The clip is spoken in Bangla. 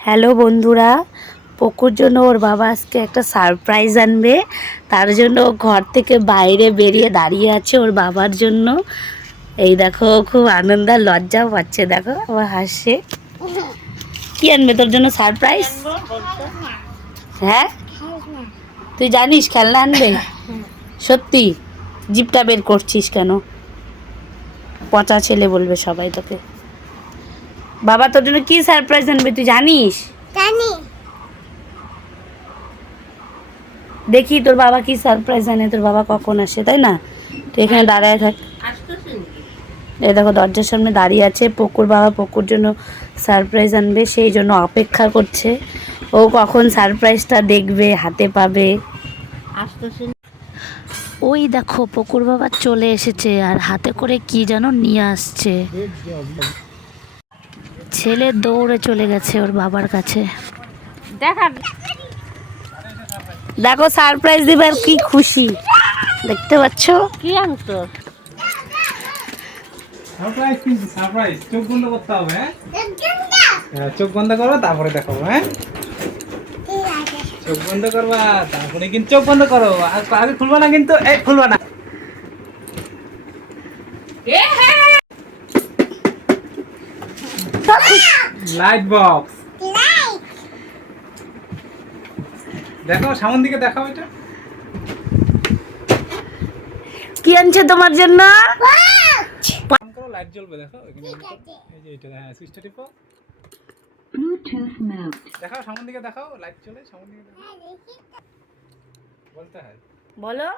হ্যালো বন্ধুরা, পোকোর জন্য ওর বাবা আজকে একটা সারপ্রাইজ আনবে। তার জন্য ও ঘর থেকে বাইরে বেরিয়ে দাঁড়িয়ে আছে ওর বাবার জন্য। এই দেখো, ও খুব আনন্দ আর লজ্জাও পাচ্ছে। দেখো আবার হাসছে। কি আনবে তোর জন্য সারপ্রাইজ? হ্যাঁ, তুই জানিস খেলনা আনবে? সত্যি? জিপটা বের করছিস কেন? পচা ছেলে বলবে সবাই তোকে। বাবা তোর জন্য কি সারপ্রাইজ আনবে তুই জানিস? জানি। দেখি তোর বাবা কি সারপ্রাইজ আনে, তোর বাবা কখন আসে, তাই না? তুই এখানে দাঁড়ায় থাক। এই দেখো দরজার সামনে দাঁড়িয়ে আছে। পকুর বাবা পকুর জন্য সারপ্রাইজ আনবে, সেই জন্য অপেক্ষা করছে। ও কখন সারপ্রাইজটা দেখবে, হাতে পাবে। ওই দেখো পকুর বাবা চলে এসেছে আর হাতে করে কি যেন নিয়ে আসছে। ছেলে দৌড়ে চলে গেছে ওর বাবার কাছে। দেখো সারপ্রাইজ দিবার কি খুশি, দেখতে পাচ্ছ? কি আনছো? সারপ্রাইজ কিন্তু সারপ্রাইজ। চোখ বন্ধ করতে হবে। হ্যাঁ, চোখ বন্ধ করো তারপরে দেখাবো। হ্যাঁ, চোখ বন্ধ করবা তারপরে কিন্তু চোখ বন্ধ করো। আগে খুলবা না কিন্তু, এই খুলবা না। Light box. দেখো সামনের দিকে দেখাও এটা। কি আনছে তোমার জন্য? অন করো, লাইট জ্বলবে। দেখো এখানে অন করো। এই যে এটা, হ্যাঁ সুইচটা টিপো। দেখাও সামনের দিকে দেখাও, লাইট জ্বলে সামনের দিকে দেখাও। বলতে হয়। বলো।